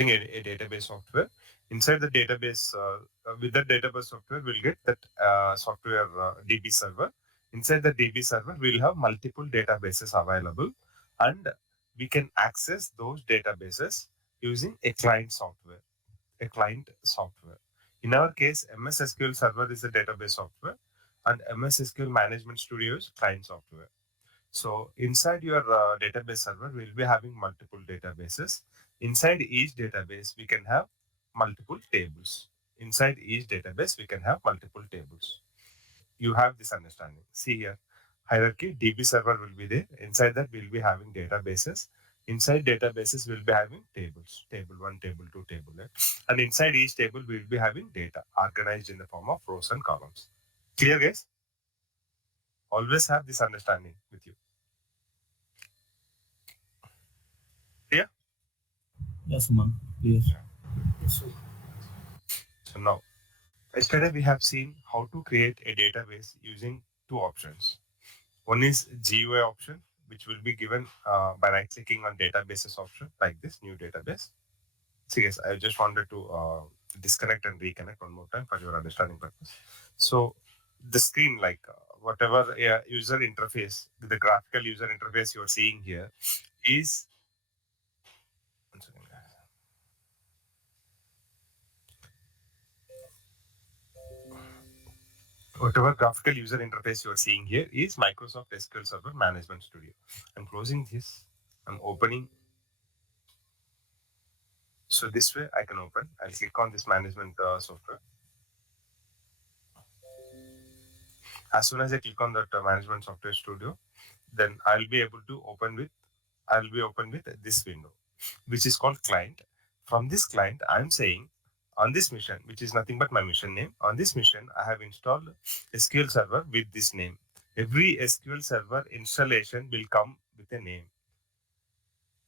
a database software. Inside the database, with that database software, we'll get that software DB server. Inside the DB server, we'll have multiple databases available, and we can access those databases using a client software. A client software. In our case, MS SQL Server is a database software, and MS SQL Management Studio is client software. So inside your database server, we'll be having multiple databases. Inside each database, we can have multiple tables. Inside each database, we can have multiple tables. You have this understanding. See here, hierarchy, DB server will be there. Inside that, we'll be having databases. Inside databases, we'll be having tables. Table 1, table 2, table N. And inside each table, we'll be having data organized in the form of rows and columns. Clear, guys? Always have this understanding with you. Clear? Yes, Suman. Clear. So now, yesterday we have seen how to create a database using two options. One is GUI option, which will be given by right clicking on databases option like this new database. So yes, I just wanted to disconnect and reconnect one more time for your understanding purpose. So the screen, like whatever user interface, the graphical user interface you are seeing here is, one second, whatever graphical user interface you are seeing here is Microsoft SQL Server Management Studio. I'm closing this. I'm opening. So this way I can open. I'll click on this management software. As soon as I click on that management software studio, then I'll be open with this window, which is called client. From this client, I'm saying on this mission, which is nothing but my mission name. On this mission, I have installed SQL Server with this name. Every SQL Server installation will come with a name.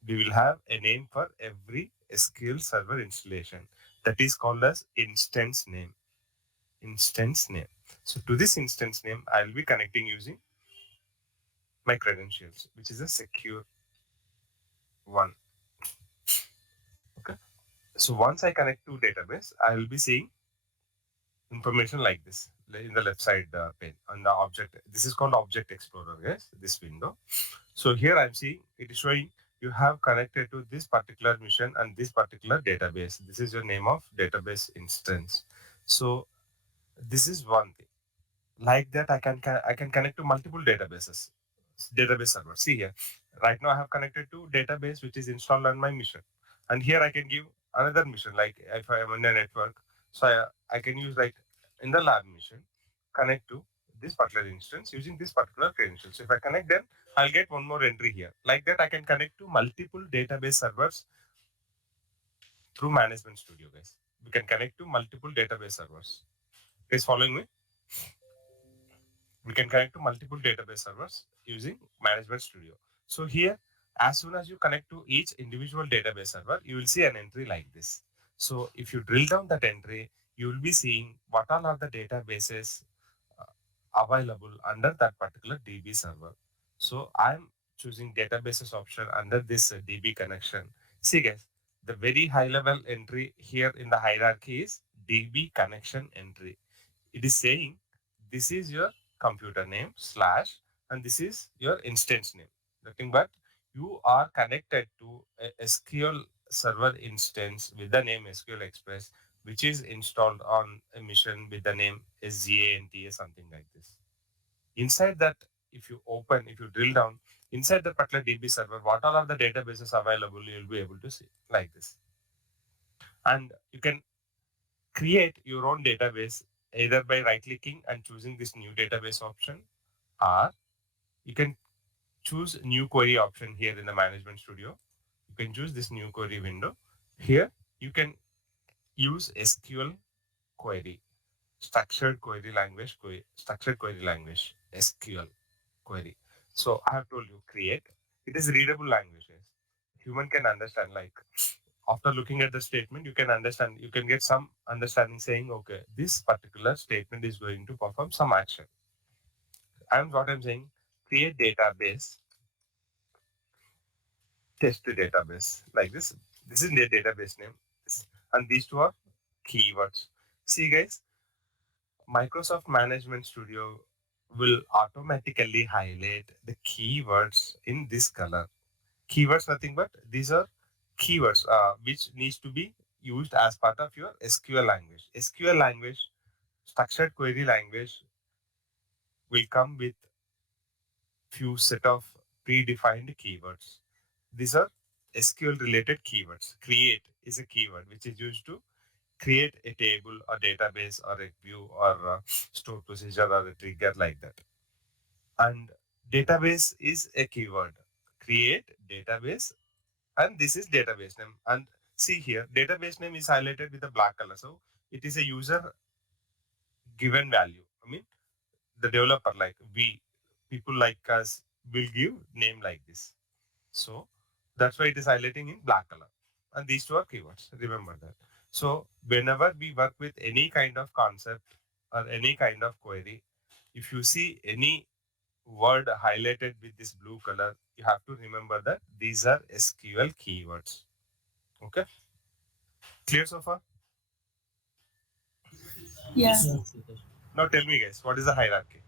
We will have a name for every SQL Server installation. That is called as instance name. Instance name. So to this instance name, I'll be connecting using my credentials, which is a secure one. Okay. So once I connect to database, I will be seeing information like this in the left side pane on the object. This is called Object Explorer, yes, this window. So here I'm seeing it is showing you have connected to this particular mission and this particular database. This is your name of database instance. So this is one thing. Like that, I can connect to multiple database servers. See here, right now I have connected to database which is installed on my mission, and here I can give another mission. Like if I am in a network, so I can use like in the lab mission, connect to this particular instance using this particular credential. So if I connect them, I'll get one more entry here. Like that, I can connect to multiple database servers through Management Studio, guys. We can connect to multiple database servers. Guys, following me? We can connect to multiple database servers using Management Studio. So here, as soon as you connect to each individual database server, you will see an entry like this. So if you drill down that entry, you will be seeing what all are the databases available under that particular DB server. So I'm choosing databases option under this DB connection. See guys, the very high level entry here in the hierarchy is DB connection entry. It is saying this is your computer name slash and this is your instance name. Nothing but you are connected to a SQL server instance with the name SQL Express, which is installed on a mission with the name SGANTA, something like this. Inside that, if you drill down inside the particular DB server, what all are the databases available, you'll be able to see like this. And you can create your own database either by right clicking and choosing this new database option, or you can choose new query option here in the management studio. You can choose this new query window. Here you can use SQL query, structured query language, SQL query. So I have told you create. It is readable languages. Human can understand. Like after looking at the statement, you can understand. You can get some understanding saying, okay, this particular statement is going to perform some action. And what I'm saying, create database, test the database like this. This is the database name. And these two are keywords. See, guys, Microsoft Management Studio will automatically highlight the keywords in this color. Keywords, nothing but these are keywords which needs to be used as part of your SQL language. SQL language, structured query language, will come with few set of predefined keywords. These are SQL related keywords. Create is a keyword which is used to create a table, a database, or a view, or a store procedure, or a trigger like that. And database is a keyword. Create database, and this is database name. And see here, database name is highlighted with a black color. So it is a user given value. I mean, the developer, like we, people like us, will give name like this. So that's why it is highlighting in black color. And these two are keywords. Remember that. So whenever we work with any kind of concept or any kind of query, if you see any word highlighted with this blue color, you have to remember that these are SQL keywords. Okay, clear so far? Yeah. Yeah, Sridhar. Now tell me, guys, what is the hierarchy?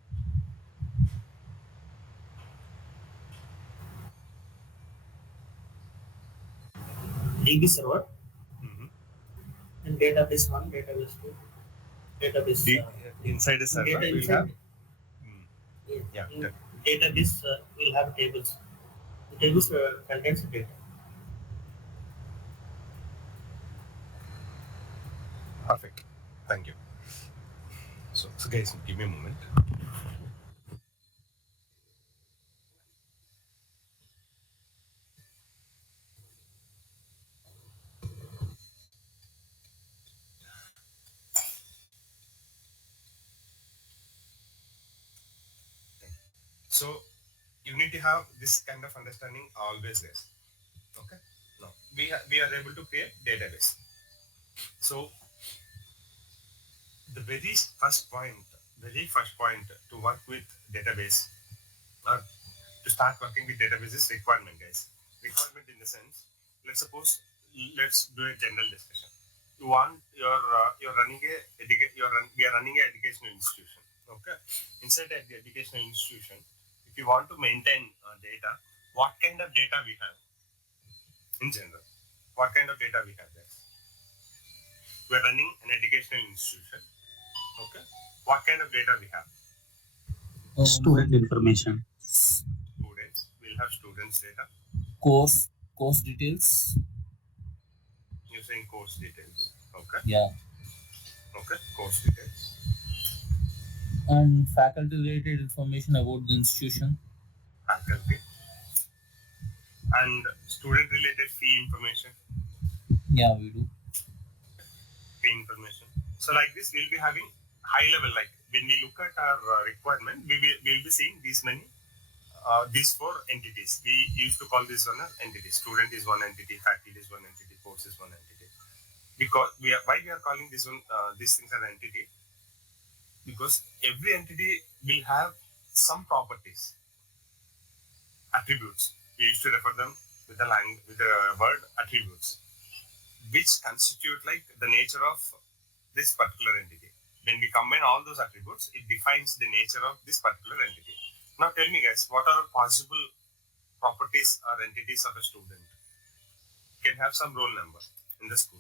DB server Mhm. and database one, database two, database Inside a in server, data we'll have. inside Mm, yeah, in database we'll have tables. The tables contains data. perfect. Thank you. So guys, give me a moment. So you need to have this kind of understanding always, guys. Okay. Now we are able to create database. So the very first point to work with database or to start working with database is requirement, guys. Requirement in the sense, let's suppose, let's do a general discussion. You want you're running a we are running an educational institution. Okay. Inside the educational institution, if you want to maintain data, what kind of data we have in general? What kind of data we have, guys? We're running an educational institution. Okay. What kind of data we have? Student information, Students. We'll have students data. course, course details. You're saying course details. Okay. Yeah, Okay. Course details. and faculty related information about the institution. Faculty. And student related fee information. Yeah, we do. Fee information. So like this, we'll be having high level. Like when we look at our requirement, we'll be seeing these many. These four entities. We used to call this one as entity. Student is one entity. Faculty is one entity. Course is one entity. Because we are calling this one these things an entity, because every entity will have some properties, attributes. We used to refer them with the word attributes, which constitute like the nature of this particular entity. When we combine all those attributes, it defines the nature of this particular entity. Now tell me, guys, what are possible properties or entities of a student? Can have some roll number in the school,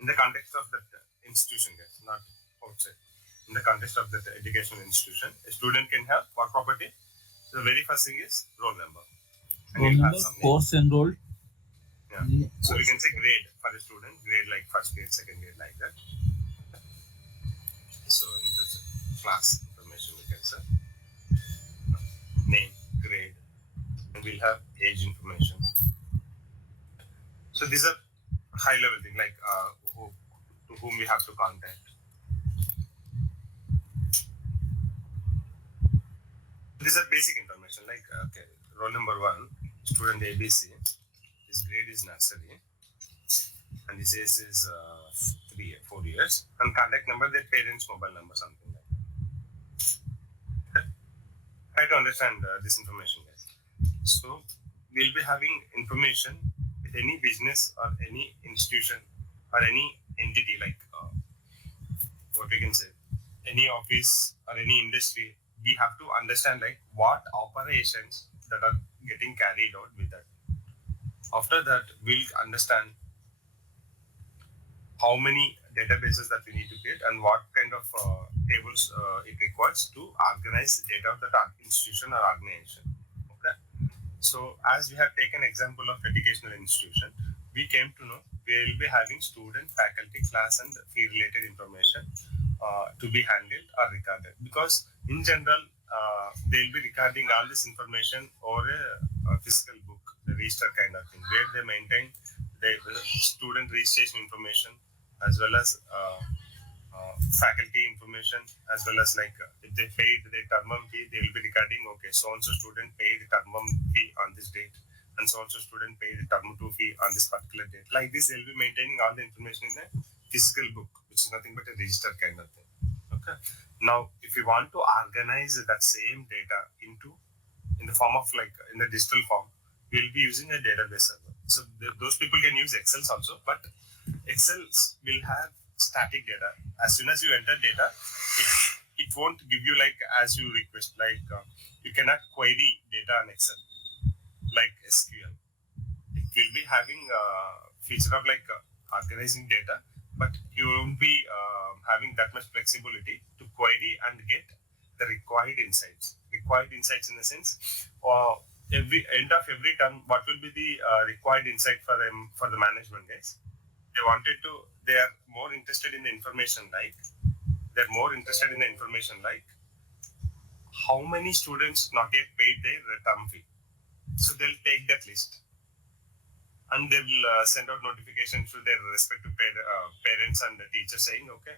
in the context of that institution, guys, not outside. In the context of that educational institution, a student can have what property? The very first thing is roll number, and Roll you'll have number, some name. course enrolled. Yeah. So we can say grade for a student, grade like first grade, second grade, like that. So in the class information, we can say name, grade, and we'll have age information. So these are high level thing, like to whom we have to contact. These are basic information, like okay, roll number one, student ABC, his grade is nursery, and his age is 4 years, and contact number, their parents' mobile number, something like that. Try to understand this information, guys. So we'll be having information with any business or any institution or any entity, like what we can say, any office or any industry, we have to understand like what operations that are getting carried out with that. After that, we'll understand how many databases that we need to create and what kind of tables it requires to organize data of that institution or organization. Okay. So as we have taken example of educational institution, we came to know we will be having student, faculty, class, and fee related information to be handled or recorded. Because in general, they'll be recording all this information over a physical book, the register kind of thing, where they maintain the student registration information as well as faculty information, as well as like if they paid their term fee, they will be recording, okay, so and so student paid term fee on this date, and so and so student paid term 2 fee on this particular date. Like this, they'll be maintaining all the information in a physical book, which is nothing but a register kind of thing. Okay. Now, if you want to organize that same data into in the form of like in the digital form, we'll be using a database server. So those people can use Excel also, but Excel will have static data. As soon as you enter data, it won't give you like as you request. Like you cannot query data on Excel like SQL. It will be having a feature of like organizing data, but you won't be having that much flexibility to query and get the required insights. Required insights in the sense, every end of every term, what will be the required insight for them for the management guys? They are more interested in the information like how many students not yet paid their term fee. So they'll take that list and they will send out notification to their respective parents and the teachers saying, okay,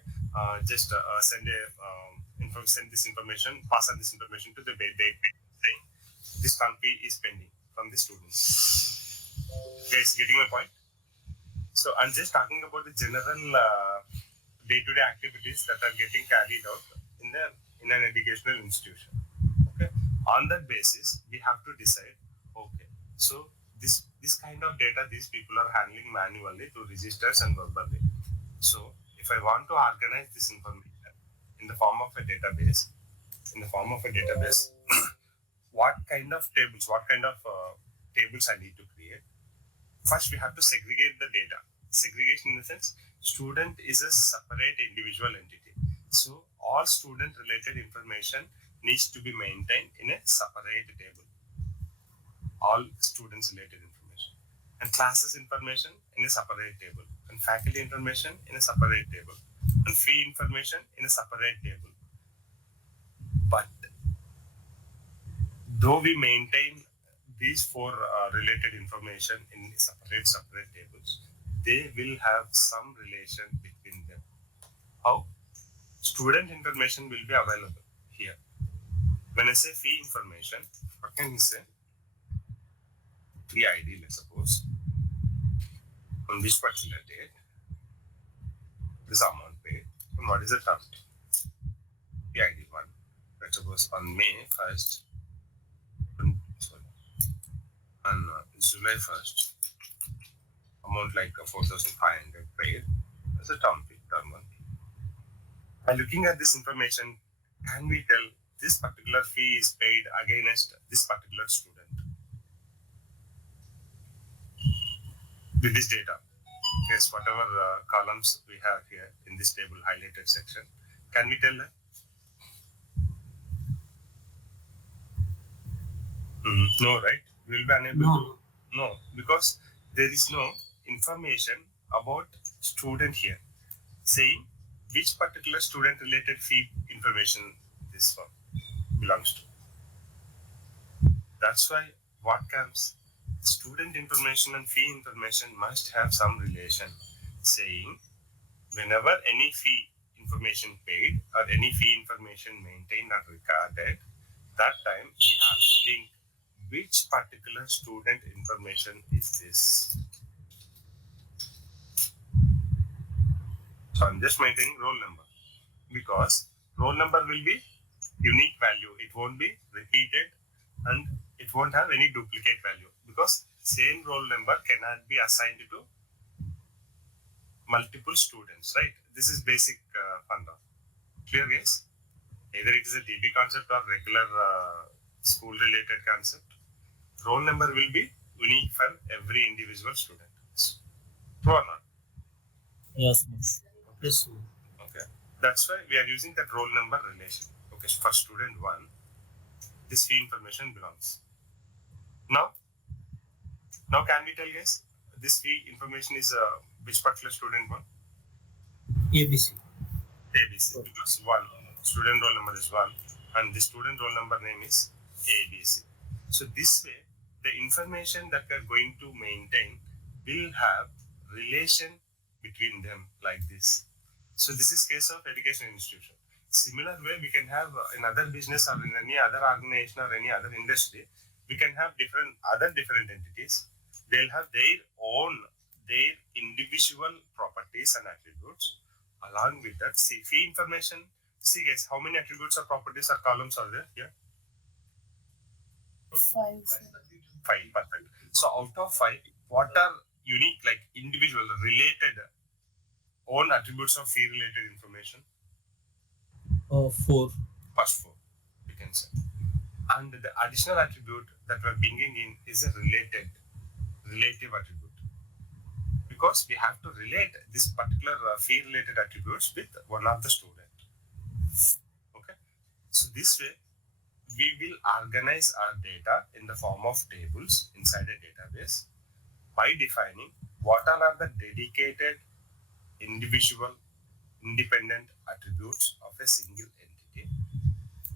just send this information, pass on this information to the saying this term fee is pending from the students. Guys, getting my point? So I'm just talking about the general day-to-day activities that are getting carried out in an educational institution. Okay. On that basis, we have to decide. Okay. So this kind of data these people are handling manually through registers and verbally. So if I want to organize this information in the form of a database, what kind of tables I need to create? First, we have to segregate the data. Segregation in the sense, student is a separate individual entity. So all student related information needs to be maintained in a separate table. All students related information. And classes information in a separate table. And faculty information in a separate table. And fee information in a separate table. But though we maintain these four related information in separate tables, they will have some relation between them. How? Student information will be available here. When I say fee information, what can you say? Fee ID, let's suppose. On this particular date, this amount paid. And what is the term? Fee ID 1. Let's suppose on May 1st, on July 1st, amount like 4,500 paid as a term fee, term 1. By looking at this information, can we tell this particular fee is paid against this particular student with this data? Yes, whatever columns we have here in this table highlighted section, can we tell that? No, right? We will be unable to. No, because there is no information about student here saying which particular student related fee information this one belongs to. That's why what comes, student information and fee information must have some relation, saying whenever any fee information paid or any fee information maintained or recorded, that time we have to link which particular student information is this. So I'm just maintaining roll number because roll number will be unique value. It won't be repeated and it won't have any duplicate value because same roll number cannot be assigned to multiple students, right? This is basic funda. Clear, guys? Either it is a DB concept or regular school related concept. Roll number will be unique for every individual student. True or not? Yes, miss. Okay. Yes, sir. Okay. That's why we are using that roll number relation. Okay. So for student one, this fee information belongs. Now, now can we tell, guys, this fee information is which particular student one? ABC. ABC, because one student roll number is one, and the student roll number name is ABC. So this way, the information that we are going to maintain will have relation between them like this. So this is case of education institution. Similar way, we can have in other business or in any other organization or any other industry, we can have different entities. They'll have their individual properties and attributes. Along with that, see fee information. See guys, how many attributes or properties or columns are there here? 5, sir. Five, perfect. So out of five, what are unique, like individual, related, own attributes of fee related information? 4. First four, we can say. And the additional attribute that we're bringing in is a relative attribute. Because we have to relate this particular fee related attributes with one of the student. Okay. So this way, we will organize our data in the form of tables inside a database by defining what all are the dedicated individual independent attributes of a single entity.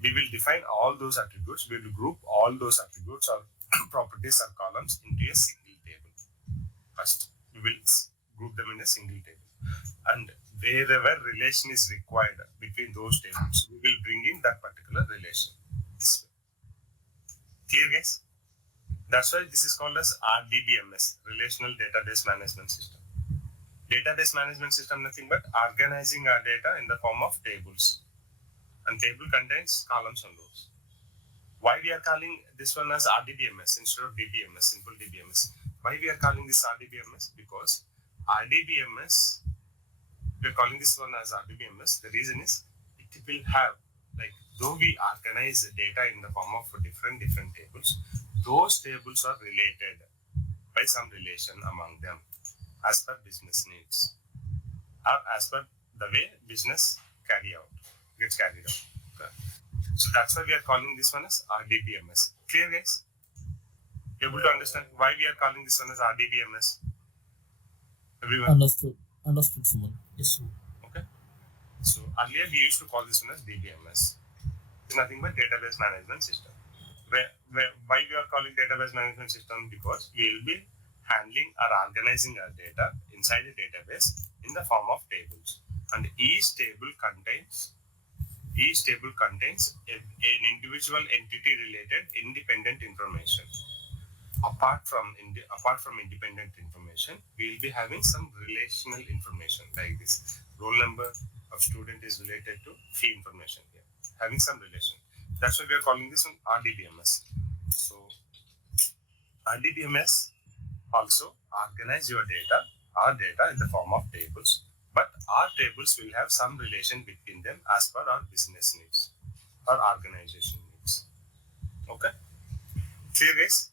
We will define all those attributes. We will group all those attributes or properties or columns into a single table. First, we will group them in a single table. And wherever relation is required between those tables, we will bring in that particular relation. This way. Clear, guys? That's why this is called as RDBMS, Relational Database Management System. Database management system, nothing but organizing our data in the form of tables. And table contains columns and rows. Why we are calling this one as RDBMS instead of DBMS, simple DBMS? Why we are calling this RDBMS? Because RDBMS, we are calling this one as RDBMS. The reason is it will have, like, though we organize the data in the form of different tables, those tables are related by some relation among them as per business needs or as per the way business gets carried out. Okay. So that's why we are calling this one as RDBMS. Clear, guys? Able to understand why we are calling this one as RDBMS? Everyone? Understood. Understood, Suman. Yes, sir. Okay. So earlier we used to call this one as DBMS. It's nothing but database management system. Why we are calling database management system? Because we will be handling or organizing our data inside a database in the form of tables, and each table contains an individual entity related independent information. Apart from independent information, we will be having some relational information like this. Roll number of student is related to fee information here, having some relation. That's why we are calling this one RDBMS. So RDBMS also organize our data in the form of tables, but our tables will have some relation between them as per our business needs or organization needs. Okay, clear, guys?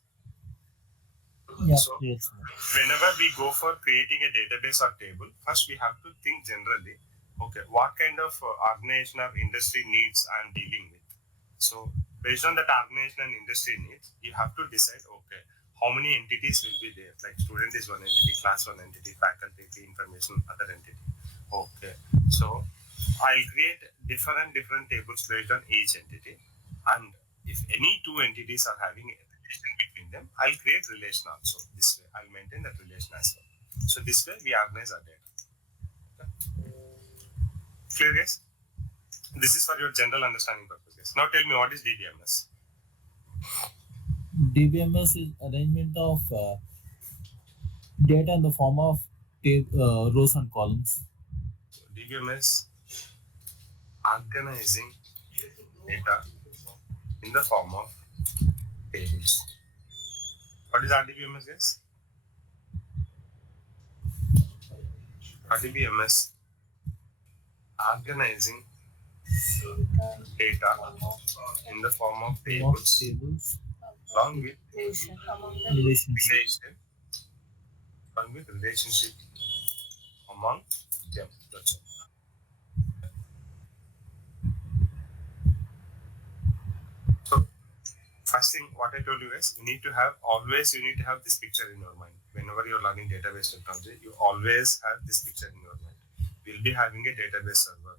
Yeah, So clear, Suman. whenever we go for creating a database or table, first we have to think generally, okay, what kind of organization or industry needs I am dealing with. So based on that organization and industry needs, you have to decide, okay, how many entities will be there? Like student is one entity, class one entity, faculty, fee information, other entity. Okay. So I'll create different tables based on each entity. And if any two entities are having a relation between them, I'll create relation also. This way, I'll maintain that relation as well. So this way we organize our data. Okay. Clear, guys? This is for your general understanding purposes. Now tell me, what is DBMS? DBMS is arrangement of data in the form of rows and columns. So DBMS, organizing data in the form of tables. What is RDBMS, guys? RDBMS, organizing data in the form of tables tables, along with relationship. relation, along with relationship among them. That's all. So first thing, what I told you guys, you need to have this picture in your mind. Whenever you're learning database technology, you always have this picture in your mind. We'll be having a database server.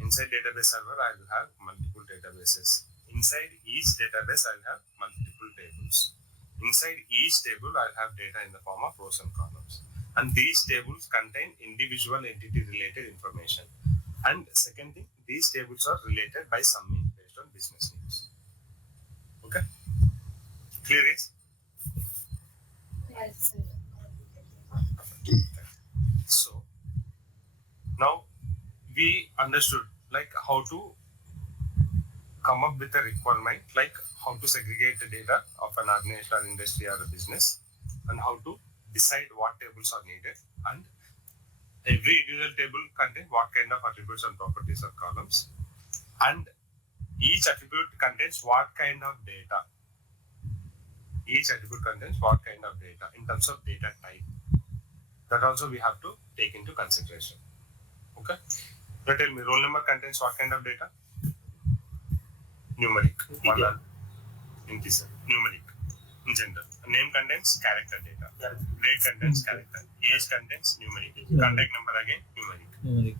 Inside database server, I will have multiple databases. Inside each database, I'll have multiple tables. Inside each table, I'll have data in the form of rows and columns. And these tables contain individual entity related information. And second thing, these tables are related by summing based on business needs. Okay? Clear, guys? Yes, sir. So now we understood like how to come up with a requirement, like how to segregate the data of an organization or industry or a business, and how to decide what tables are needed, and every individual table contains what kind of attributes and properties or columns, and each attribute contains what kind of data. Each attribute contains what kind of data in terms of data type. That also we have to take into consideration. Okay. Now tell me, roll number contains what kind of data? Numeric. Integer. Integer. Numeric. In general. Name contains character data. Yeah. Grade contains character. Age contains numeric. Contact number again numeric. Numeric.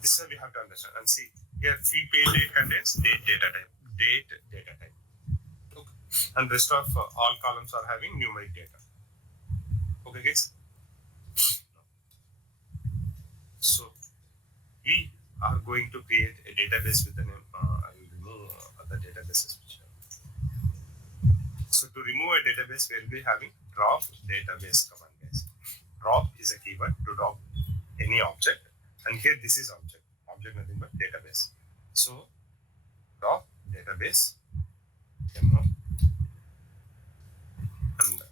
This is we have to understand. And see, here field date contains date data type. Date data type. Okay. And rest of all columns are having numeric data. Okay, guys? So we are going to create a database with the name. I will remove other databases. So to remove a database, we will be having drop database command, guys. Drop is a keyword to drop any object, and here this is object. Object nothing but database. So drop database demo and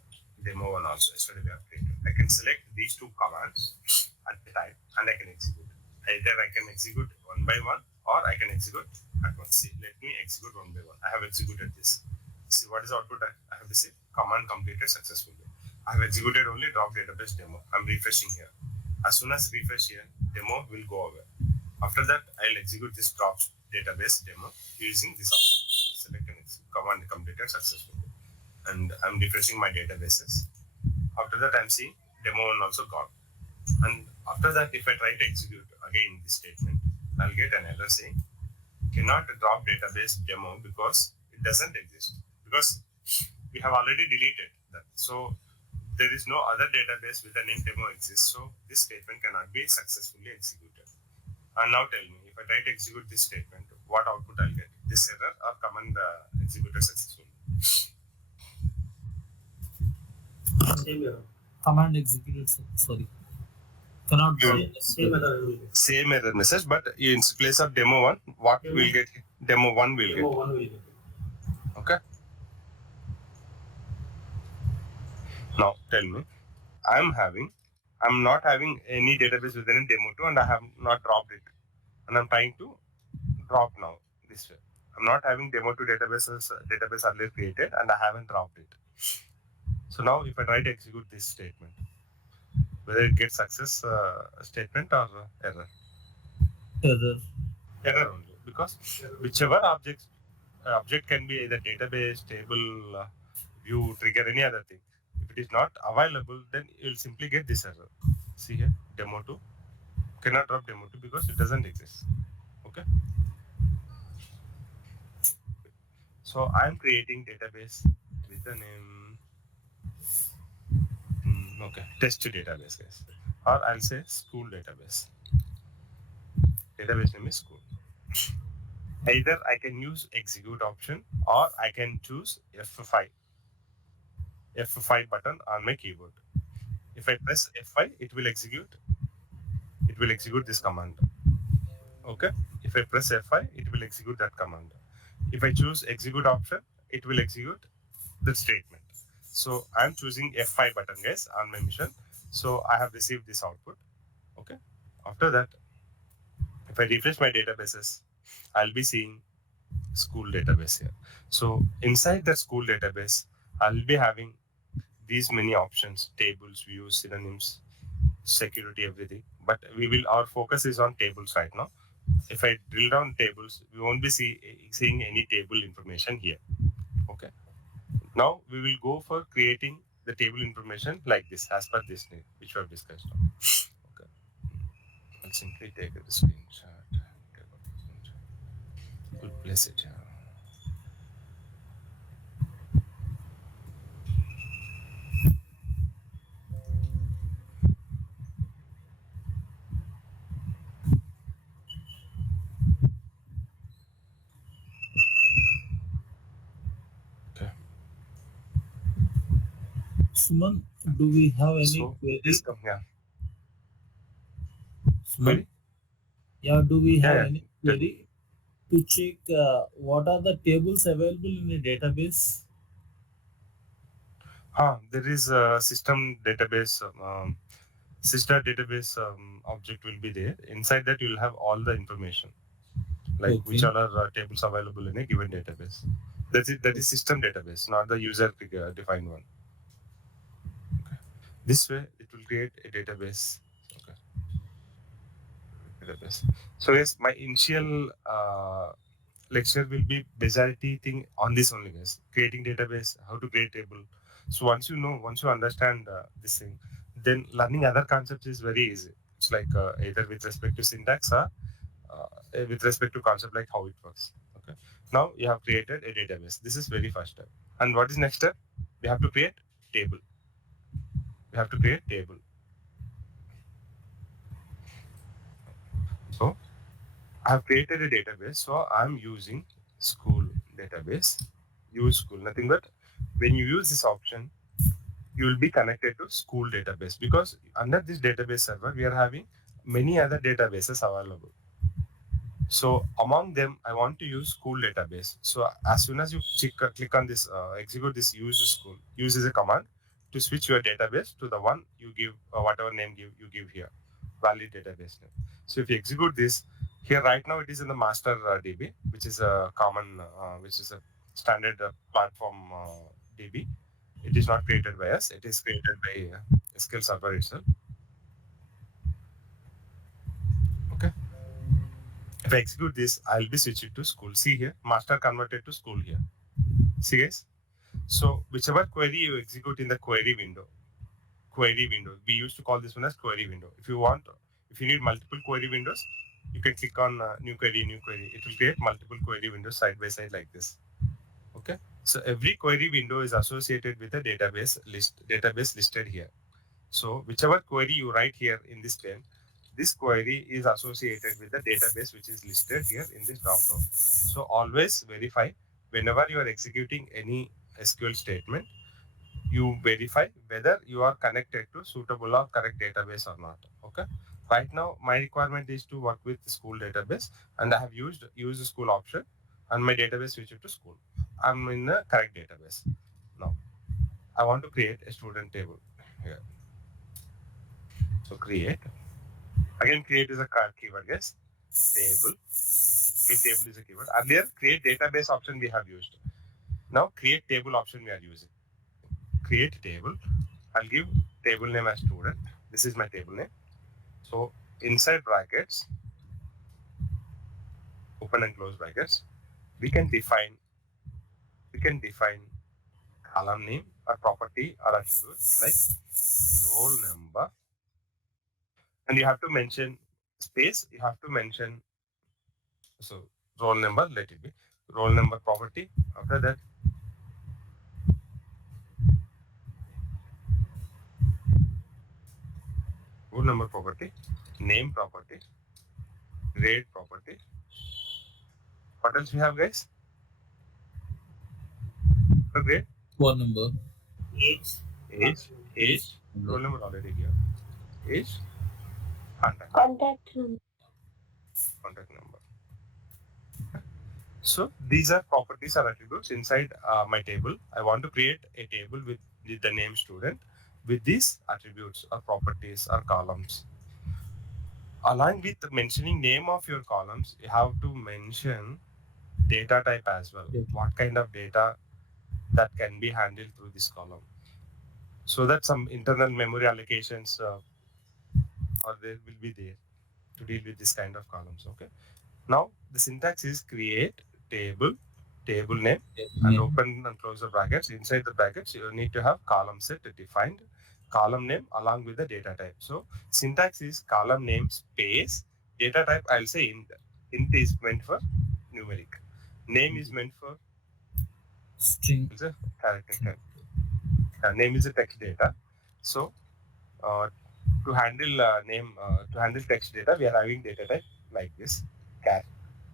demo one also. Yesterday we have created. I can select these two commands at a time and I can execute. Either I can execute one by one or I can execute at once. See, let me execute one by one. I have executed this. See what is output? I have received command completed successfully. I have executed only drop database demo. I'm refreshing here. As soon as refresh here, demo will go away. After that, I'll execute this drop database demo using this option. Select and execute. Command completed successfully. And I'm refreshing my databases. After that, I'm seeing demo one also gone. And after that, if I try to execute again this statement, I'll get an error saying cannot drop database demo because it doesn't exist. Because we have already deleted that. So there is no other database with the name demo exists. So this statement cannot be successfully executed. And now tell me, if I try to execute this statement, what output I'll get? This error or command executed successfully? Same error. Command executed. Sorry. Cannot drop. Same error will get. Same error message, but in place of demo one, what Demo. will get? Demo one will Demo get. one will get. Okay. Now tell me, I'm not having any database within demo 2 and I have not dropped it. And I'm trying to drop now this way. I'm not having demo 2 database earlier created and I haven't dropped it. So now if I try to execute this statement, whether it gets success statement or error? Error. Error only, because whichever object can be either database, table, view, trigger, any other thing. If it is not available, then you'll simply get this error. See here, demo 2 cannot drop demo 2 because it doesn't exist. Okay. So I'm creating database with the name okay, test database, guys, or I'll say school database. Database name is school. Either I can use execute option or I can choose F5 button on my keyboard. If I press F5, it will execute this command. Okay. If I press F5, it will execute that command. If I choose execute option, it will execute the statement. So I'm choosing F5 button, guys, on my mission. So I have received this output. Okay. After that, if I refresh my databases, I'll be seeing school database here. So inside the school database, I'll be having these many options: tables, views, synonyms, security, everything. But we will our focus is on tables right now. If I drill down tables, we won't be seeing any table information here. Okay. Now we will go for creating the table information like this, as per this name, which we have discussed now. Okay. I'll simply take a screenshot. We'll place it here. Okay. Suman, do we have any So this query? come, yeah. Suman, Query? yeah, do we Yeah, have yeah. any Tell me. query to check what are the tables available in a database? There is a system database, sister database object will be there. Inside that, you'll have all the information, like which Okay. all are tables available in a given database. That's it. That is system database, not the user defined one. Okay. This way, it will create a database. Okay, database. So yes, my initial lecture will be majority thing on this only, guys. Creating database, how to create table. So once you understand this thing, then learning other concepts is very easy. It's like either with respect to syntax or with respect to concept like how it works. Okay. Now you have created a database. This is very first step. And what is next step? We have to create table. We have to create table. So I have created a database. So I'm using school database. Use school. Nothing but when you use this option, you will be connected to school database, because under this database server we are having many other databases available. So among them, I want to use school database. So as soon as you click on this, execute this use school, use is a command to switch your database to the one you give, whatever name you give here, valid database name. So if you execute this, here right now it is in the master DB, which is a common, which is a standard platform DB. It is not created by us. It is created by SQL Server itself. Okay. If I execute this, I'll be switching to school. See here, master converted to school here. See guys. So whichever query you execute in the query window, we used to call this one as query window. If you need multiple query windows, you can click on new query, new query. It will create multiple query windows side by side like this. Okay. So every query window is associated with a database listed here. So whichever query you write here in this pane, this query is associated with the database which is listed here in this dropdown. So always verify whenever you are executing any SQL statement, you verify whether you are connected to suitable or correct database or not. Okay. Right now, my requirement is to work with the school database, and I have used use the school option, and my database switched to school. I'm in the correct database. Now, I want to create a student table here. So create. Again, create is a keyword, yes. Table. Create table is a keyword. Earlier, create database option we have used. Now, create table option we are using. Create table. I'll give table name as student. This is my table name. So inside brackets, open and close brackets, we can define column name or property or attribute like roll number, and you have to mention space. You have to mention, so roll number. Let it be roll number property. After that, roll number property, name property, grade property. What else we have, guys? For grade, Phone number. Age, age, Age. age, Number. roll number already here. Age, contact, Contact number. contact number. So these are properties or attributes inside my table. I want to create a table with with the name student with these attributes or properties or columns. Along with mentioning name of your columns, you have to mention data type as well. Data. What kind of data that can be handled through this column, so that some internal memory allocations or there will be there to deal with this kind of columns. Okay. Now the syntax is create table, table name, Table and name. open and close the brackets. Inside the brackets, you need to have column set defined, column name along with the data type. So syntax is column name space data type. I'll say int. Int is meant for numeric. Name is meant for String. is a character type. Name is a text data. So uh, to handle to handle text data, we are having data type like this, char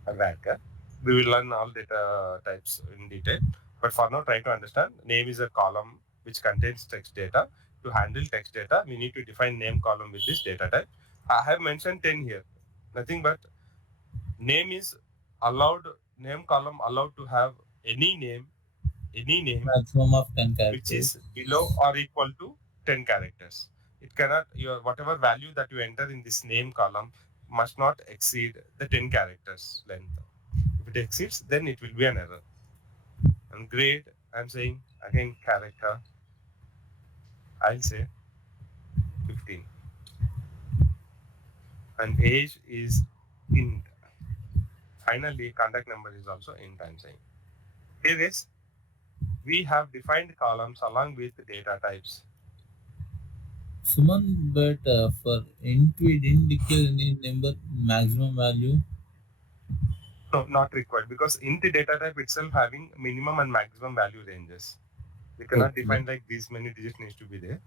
and varchar. We will learn all data types in detail, but for now, try to understand. Name is a column which contains text data. To handle text data, we need to define name column with this data type. I have mentioned 10 here. Nothing but name is allowed, name column allowed to have any name, any name Maximum of 10 which is characters. below or equal to 10 characters. It cannot, your whatever value that you enter in this name column must not exceed the 10 characters length. If it exceeds, then it will be an error. And grade, I'm saying again character, I'll say 15. And age is int. Finally, contact number is also int, I'm saying. Here is, we have defined columns along with data types. Suman, but for int we didn't declare any number maximum value. No, not required because int data type itself having minimum and maximum value ranges. We cannot Okay. define like these many digits needs to be there.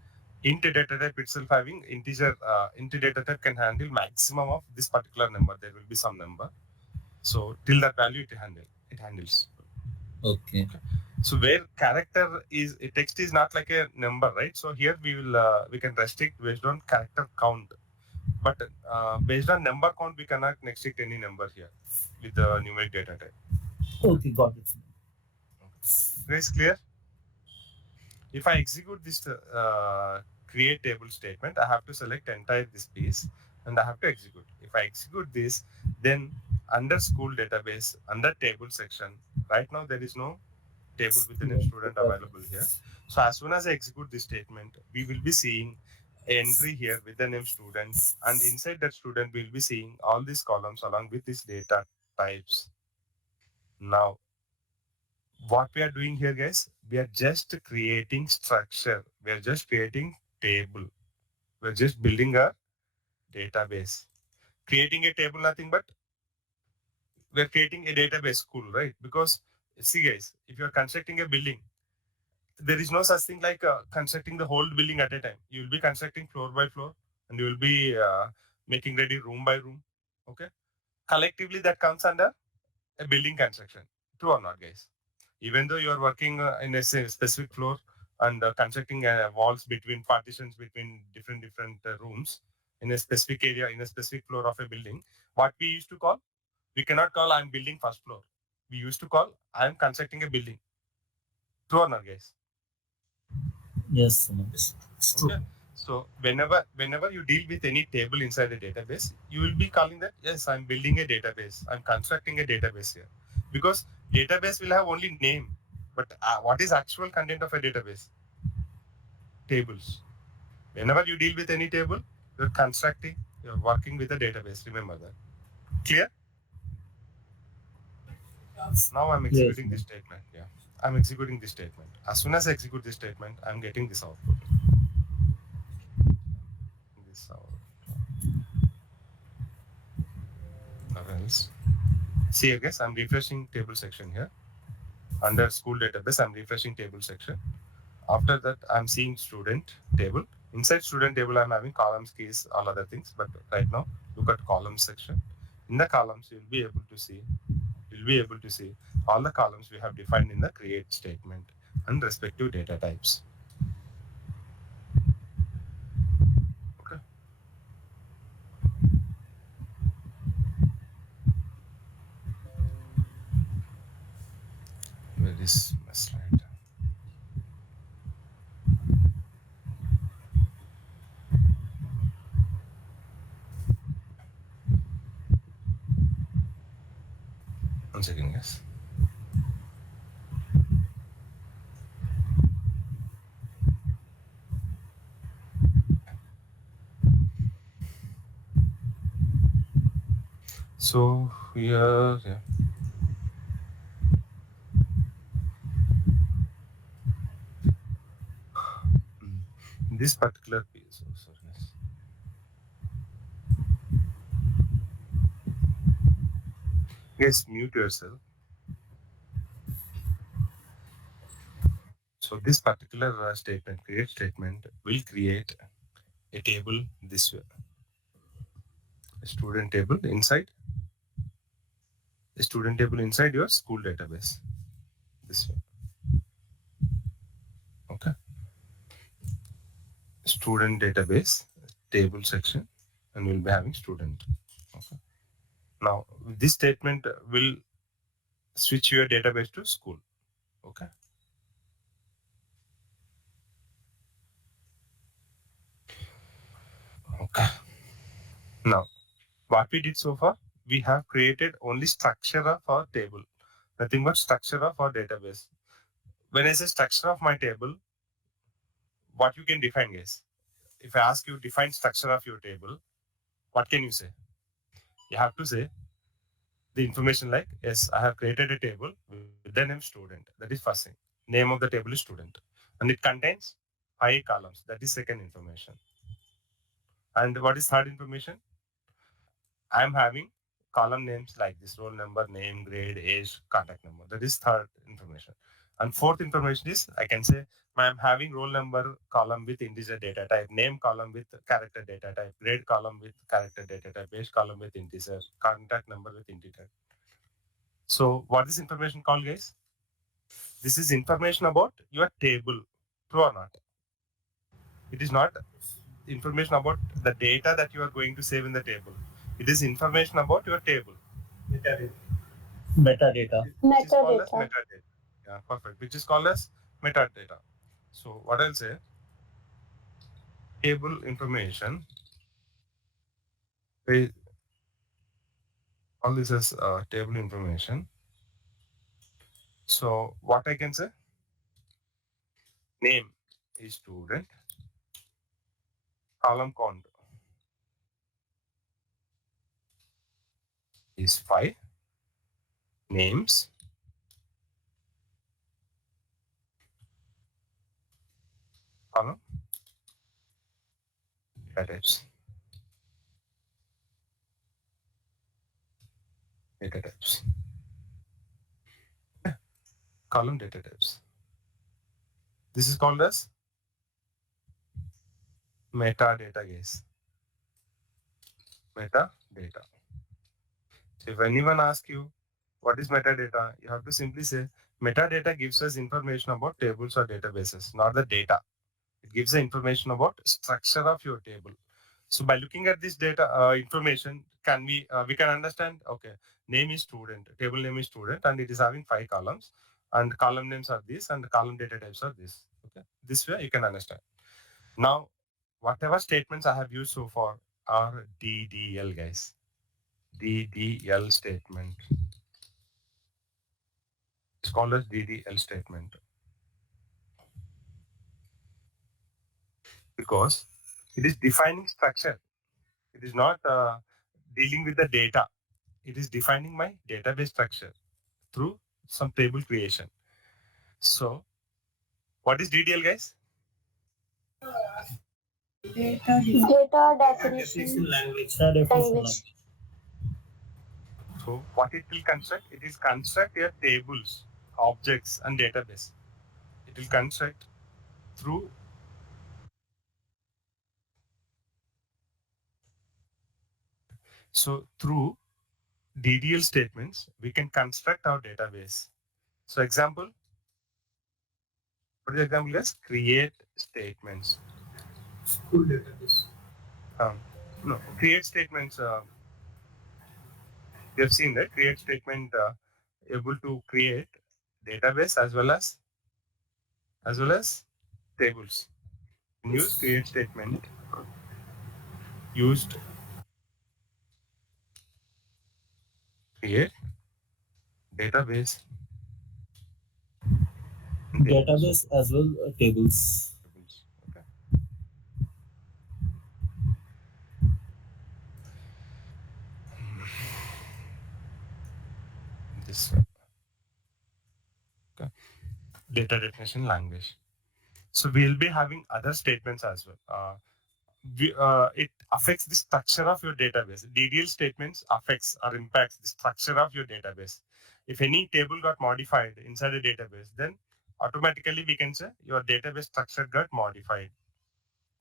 Int data type itself having integer, int data type can handle maximum of this particular number. There will be some number. So till that value it handles. Okay. Okay. So where character is text is not like a number, right? So here we can restrict based on character count, but based on number count we cannot restrict any number here with the numeric data type. Okay, got it. Okay. Is clear? If I execute this create table statement, I have to select entire this piece and I have to execute. If I execute this, then under school database, under table section, right now there is no table with the name Student student data. available here. So as soon as I execute this statement, we will be seeing an entry here with the name student, and inside that student we'll be seeing all these columns along with these data types. Now what we are doing here, guys, we are just creating structure. We are just creating table. We're just building a database. Creating a table, nothing but we're creating a database school, right? Because see, guys, if you're constructing a building, there is no such thing like constructing the whole building at a time. You will be constructing floor by floor, and you will be making ready room by room. Okay. Collectively, that comes under a building construction. True or not, guys? Even though you are working in a specific floor and constructing walls between partitions between different rooms in a specific area in a specific floor of a building, what we used to call, we cannot call I'm building first floor. We used to call I'm constructing a building. True or not, guys? Yes, Suman. It's true. Okay. So whenever you deal with any table inside a database, you will be calling that yes, I'm building a database. I'm constructing a database here, because database will have only name, but what is actual content of a database? Tables. Whenever you deal with any table, you're constructing, you're working with a database. Remember that. Clear? Now I'm Yes, executing Suman. this statement. Yeah, I'm executing this statement. As soon as I execute this statement, I'm getting this output. This output. Or else. See, I guess I'm refreshing table section here. Under school database, I'm refreshing table section. After that, I'm seeing student table. Inside student table, I'm having columns, keys, all other things. But right now, look at columns section. In the columns, you'll be able to see all the columns we have defined in the create statement and respective data types. Okay. Where is my slide? One second, guys. So here, yeah. This particular piece. Oh, sorry, yes. Yes, mute yourself. So this particular statement, create statement, will create a table this way, a student table inside, a student table inside your school database this way. Okay, student database table section, and we'll be having student. Okay. Now this statement will switch your database to school. Okay. Okay. Now what we did so far, we have created only structure of our table, nothing but structure of our database. When I say structure of my table, what you can define, guys? If I ask you define structure of your table, what can you say? You have to say the information like, yes, I have created a table with the name student. That is first thing. Name of the table is student. And it contains 5 columns. That is second information. And what is third information? I am having column names like this: roll number, name, grade, age, contact number. That is third information. And fourth information is I can say I am having roll number column with integer data type, name column with character data type, grade column with character data type, age column with integer, contact number with integer. So what is information called, guys? This is information about your table. True or not? It is not information about the data that you are going to save in the table. It is information about your table. Metadata. Metadata. Which is called as metadata. Yeah, perfect. Which is called as metadata. So what I'll say, table information. We all this is table information. So what I can say, name is student, column count is 5, names, column data types, data types, column data types. This is called as metadata, guys. Metadata. So if anyone asks you what is metadata, you have to simply say metadata gives us information about tables or databases, not the data. It gives the information about structure of your table. So by looking at this data information, can we can understand, okay, name is student, table name is student, and it is having 5 columns, and column names are this, and the column data types are this. Okay, this way you can understand. Now, whatever statements I have used so far are DDL, guys. DDL statement. It's called as DDL statement because it is defining structure. It is not dealing with the data. It is defining my database structure through some table creation. So, what is DDL, guys? Data Definition definition language. language. So, what it will construct? It is construct your tables, objects, and database. It will construct through through DDL statements, we can construct our database. So, example, what is the example, guys? Create statements. School database. No, create statements. You have seen that create statement able to create database as well as tables. Use create statement used create database, Database as well tables. tables. Okay. This way. Okay. Data definition language. So we'll be having other statements as well. It affects the structure of your database. DDL statements affects or impacts the structure of your database. If any table got modified inside a database, then automatically we can say your database structure got modified.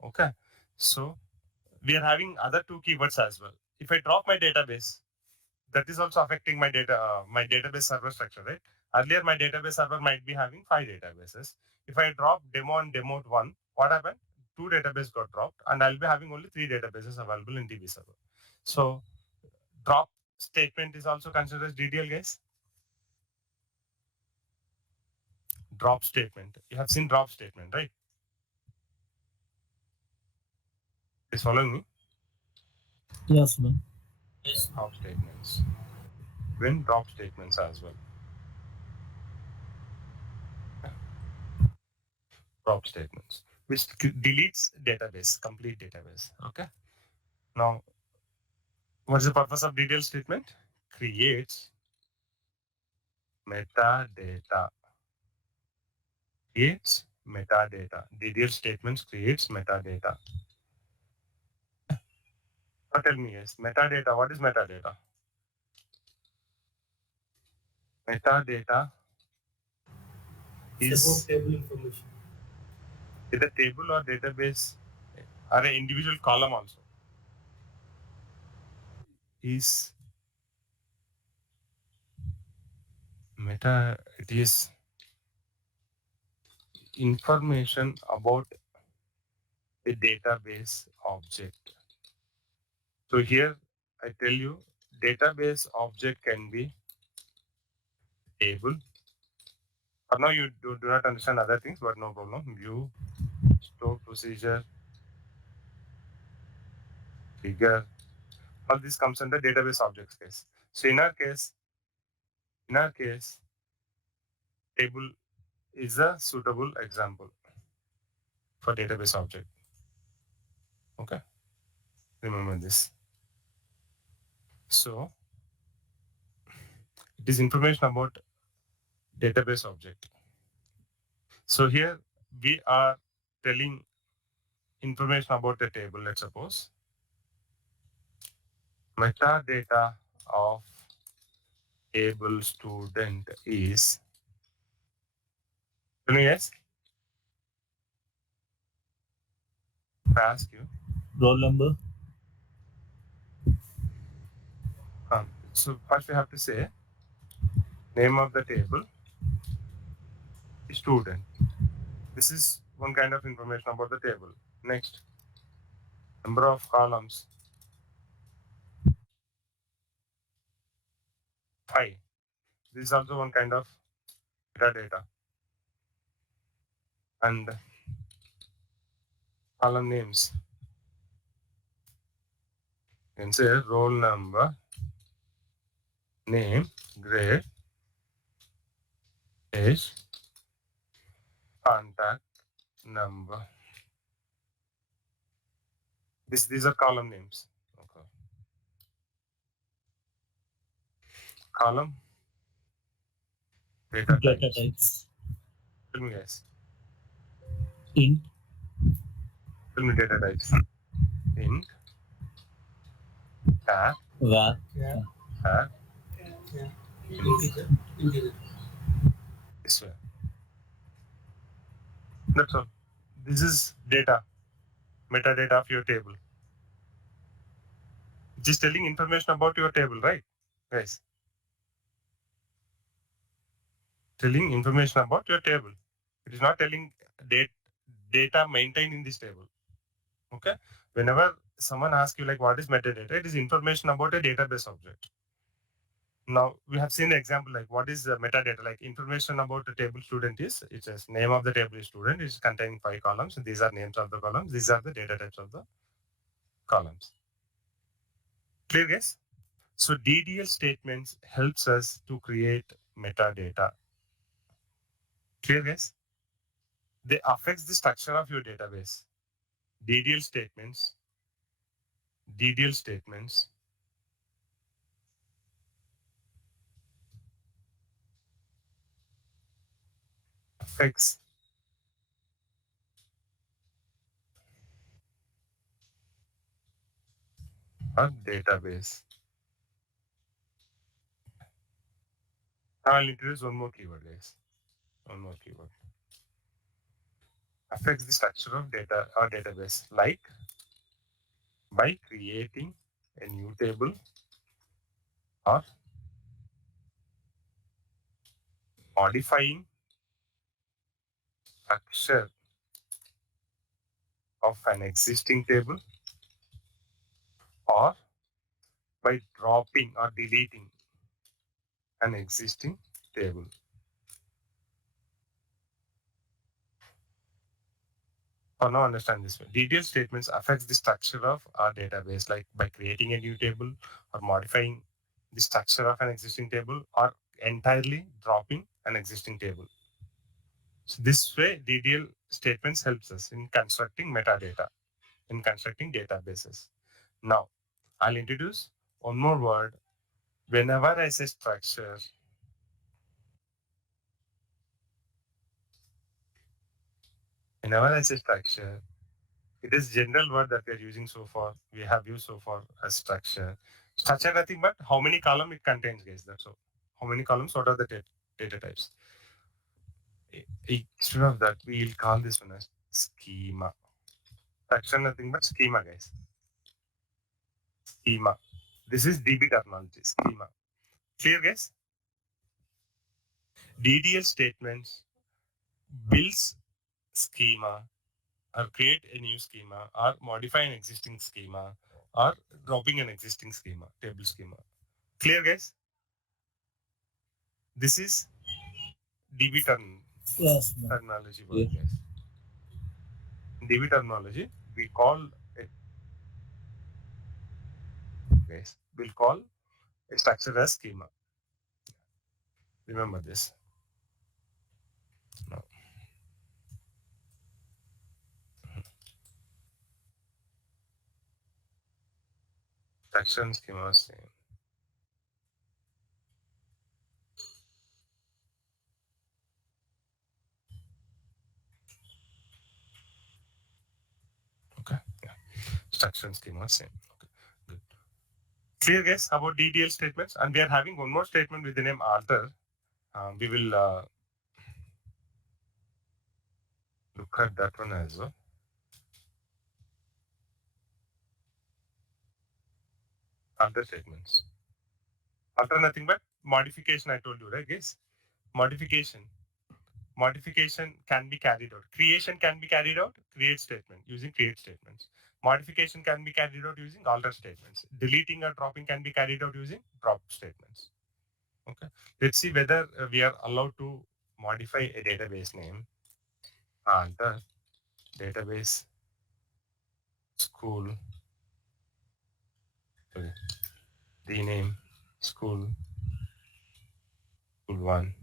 Okay. So we are having other two keywords as well. If I drop my database, that is also affecting my my database server structure, right? Earlier, my database server might be having 5 databases. If I drop demo and demo one, what happened? 2 databases got dropped, and I'll be having only 3 databases available in DB server. So, drop statement is also considered as DDL, guys. Drop statement. You have seen drop statement, right? Is following me? Yes, man. Yes. Drop statements. When drop statements as well. Drop statements, which deletes database, complete database. Okay. Now, what's the purpose of DDL statement? Creates metadata. Creates metadata. DDL statements creates metadata. Now tell me, yes, metadata. What is metadata? Metadata It's is about table information. either table or database or an individual column also. Is meta, it is information about a database object. So here I tell you, database object can be table. For now, you do not understand other things, but no problem. View, store procedure, figure, all this comes under database objects case. So in our case, table is a suitable example for database object. Okay, remember this. So it is information about database object. So here we are telling information about a table. Let's suppose metadata of table student is. Tell me yes. I ask you. Roll number. So first we have to say name of the table, student. This is one kind of information about the table. Next, number of columns, 5. This is also one kind of metadata. And column names. You can say roll number, name, grade, age, contact number. These are column names. Okay. Column data Data types. types. Tell me guys. Int. Tell me data types. Int, char, Var. Yeah. char, Yeah. Integer. Integer. this way. That's all. This is data, metadata of your table. Just telling information about your table, right, guys? Telling information about your table. It is not telling data maintained in this table. Okay. Whenever someone asks you like what is metadata, it is information about a database object. Now we have seen the example like what is metadata, like information about the table student is, it says name of the table is student, is containing 5 columns. And these are names of the columns. These are the data types of the columns. Clear, guys? So DDL statements helps us to create metadata. Clear, guys? They affects the structure of your database. DDL statements, DDL statements affects a database. Now I'll introduce one more keyword, guys. One more keyword. Affects the structure of data or database, like by creating a new table or modifying structure of an existing table or by dropping or deleting an existing table. For now, understand this way. DDL statements affects the structure of our database, like by creating a new table or modifying the structure of an existing table or entirely dropping an existing table. So this way, DDL statements helps us in constructing metadata, in constructing databases. Now, I'll introduce one more word. Whenever I say structure, whenever I say structure, it is general word that we are using so far. We have used so far as structure. Structure nothing but how many column it contains, guys. That's all. How many columns? What are the data types? Instead of that, we'll call this one as schema. Structure nothing but schema, guys. Schema. This is DB terminology. Schema. Clear, guys? DDL statements builds schema or create a new schema or modify an existing schema or dropping an existing schema, table schema. Clear, guys? This is DB Yes, ma'am. terminology word, Yeah. guys. In DB terminology, we call it, guys, we'll call a structure as schema. Remember this. Now, structure and schema are same. Okay. Yeah. Structure and schema are same. Okay. Good. Clear, guys, about DDL statements? And we are having one more statement with the name alter. We will look at that one as well. Alter statements. Alter nothing but modification, I told you, right, guys? Modification. Modification can be carried out. Creation can be carried out, create statement, using create statements. Modification can be carried out using alter statements. Deleting or dropping can be carried out using drop statements. Okay. Let's see whether we are allowed to modify a database name. Alter database school. Sorry. Rename school 1.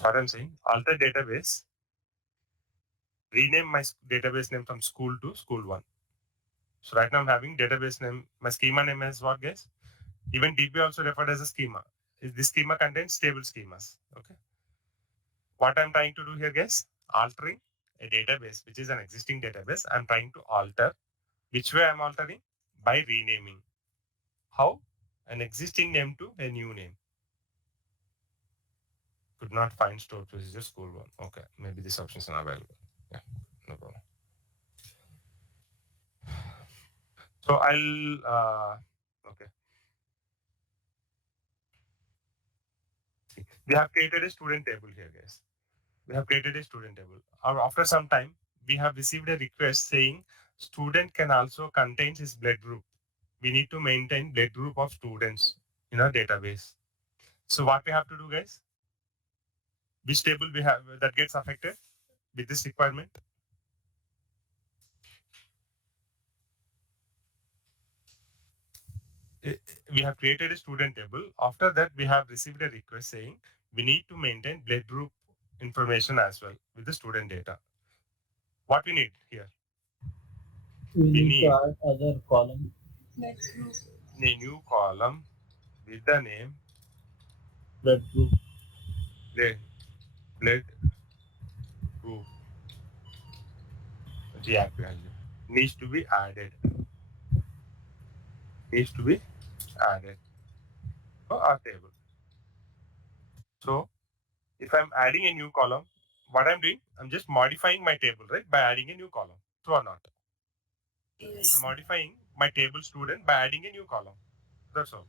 What I'm saying, alter database, rename my database name from school to school 1. So right now I'm having database name, my schema name is what, guys? Even DB also referred as a schema. This schema contains stable schemas. Okay. What I'm trying to do here, guys, altering a database, which is an existing database, I'm trying to alter. Which way I'm altering? By renaming. How? An existing name to a new name. Could not find stored procedure school 1. Okay. Maybe this option is not available. Yeah. No problem. So I'll okay. See, we have created a student table here, guys. We have created a student table. After some time, we have received a request saying student can also contain his blood group. We need to maintain blood group of students in our database. So what we have to do, guys? Which table we have that gets affected with this requirement? we have created a student table. After that, we have received a request saying we need to maintain blood group information as well with the student data. What we need here? We need need to add other column. a new column with the name Blood group. blood group react value needs to be added. Needs to be added to our table. So if I'm adding a new column, what I'm doing, I'm just modifying my table, right? By adding a new column. True or not? Yes. I'm modifying my table student by adding a new column. That's all.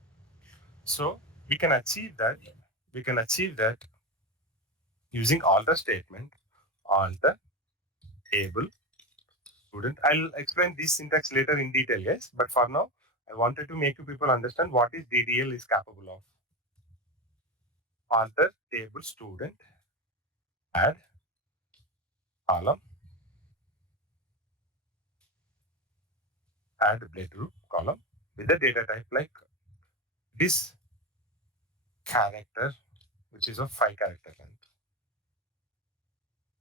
So we can achieve that. We can achieve that using alter statement, alter table student. I'll explain this syntax later in detail, guys. But for now, I wanted to make you people understand what is DDL is capable of. Alter table student, add column, add blood group column with the data type like this character, which is of 5 character length.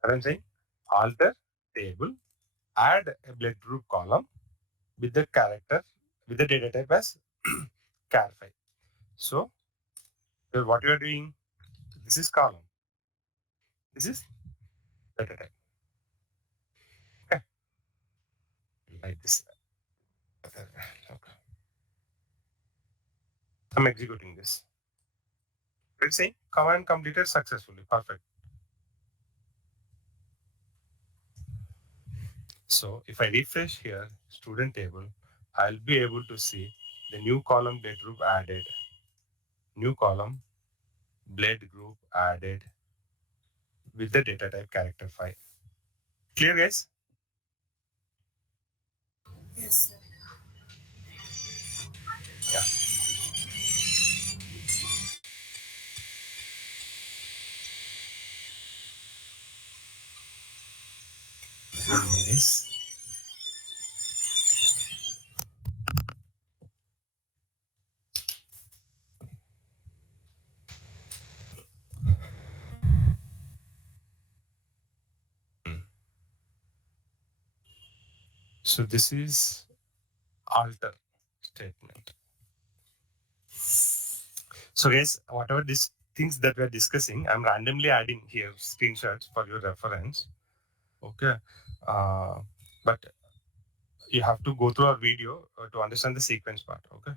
What I'm saying, alter table, add a blood group column with the character, with the data type as char5. So here what you are doing, this is column, this is data type. Okay, like this. Okay. I'm executing this. Let's say command completed successfully. Perfect. So if I refresh here, student table, I'll be able to see the new column blood group added, new column blood group added with the data type character5. Clear, guys? Yes, sir. Yeah. This. So this is alter statement. So guys, whatever these things that we are discussing, I'm randomly adding here screenshots for your reference. Okay. But you have to go through our video to understand the sequence part. Okay.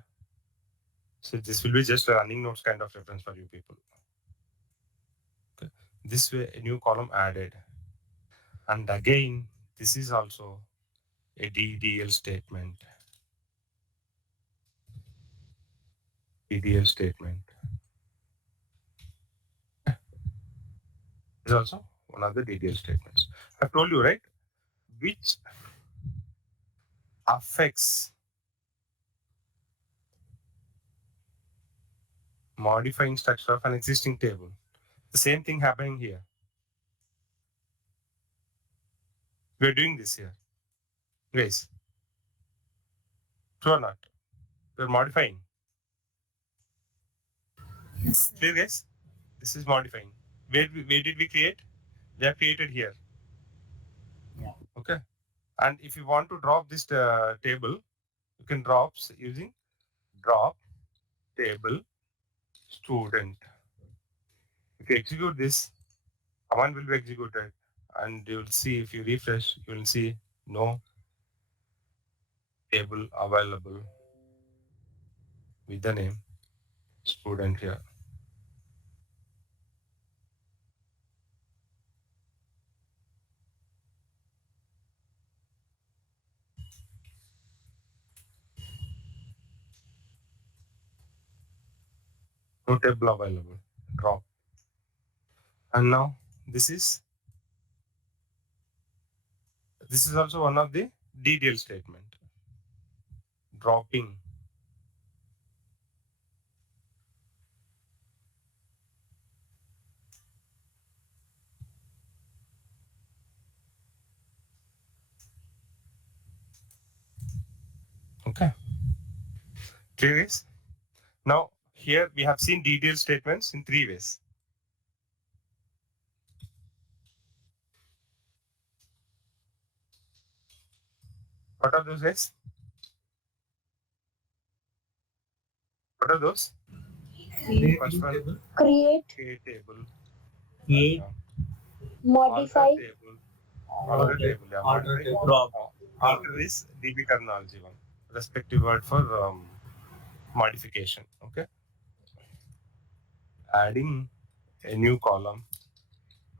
So this will be just a running notes kind of reference for you people. Okay. This way, a new column added. And again, this is also a DDL statement. DDL statement is also one of the DDL statements. I've told you, right? Which affects modifying structure of an existing table. The same thing happening here. We're doing this here. Guys, true or not? We're modifying. Yes, sir. Clear, guys? This is modifying. Where did we create? We have created here. Yeah. Okay. And if you want to drop this table, you can drop using drop table student. If you execute this, command will be executed, and you will see if you refresh, you will see no table available with the name student here. No table available. Drop. And now this is also one of the DDL statement. Dropping. Okay. Clear, guys? Now, here we have seen DDL statements in 3 ways. What are those ways? What are those? First one, Create, create table, Create, modify, alter table, alter table, yeah, Alter modify. table. drop. Alter is DB terminology one, respective word for modification. Okay, adding a new column.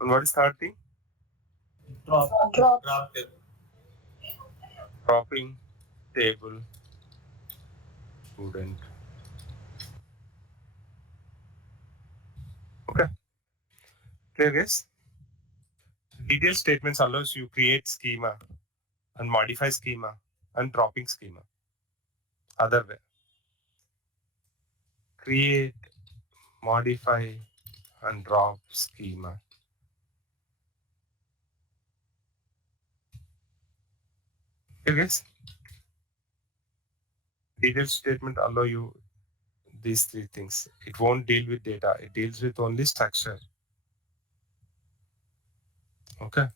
And what is third thing? Drop. drop, Drop table. Dropping table student. Okay, clear guys? DDL statements allows you create schema and modify schema and dropping schema. Other way, create, modify, and drop schema. Okay, guys. Detailed statement allow you these 3 things. It won't deal with data. It deals with only structure. Okay.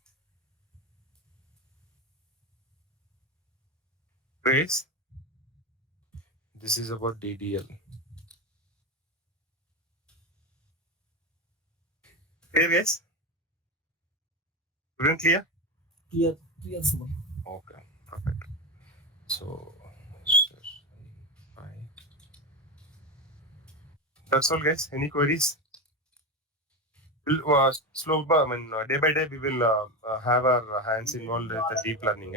Grace. This is about DDL. Clear, guys? Couldn't clear? Clear, Suman. Okay, perfect. So, Session5. That's all, guys. Any queries? We'll, day by day, we will have our hands involved with the deep learning.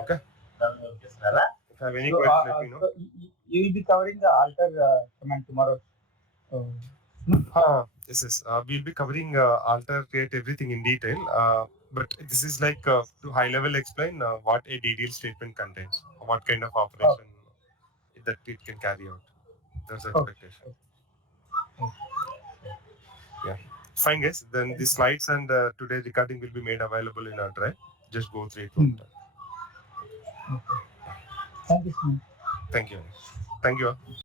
Okay. If you have any queries, let me know. So you will be covering the alter command tomorrow. Yes. We'll be covering alter, create, everything in detail. But this is like to high level explain what a DDL statement contains, what kind of operation that it can carry out. That's the expectation. Yeah. Fine, guys. Then the slides and today's recording will be made available in our drive. Just go through it one time. Thank you, sir. Thank you. Thank you all.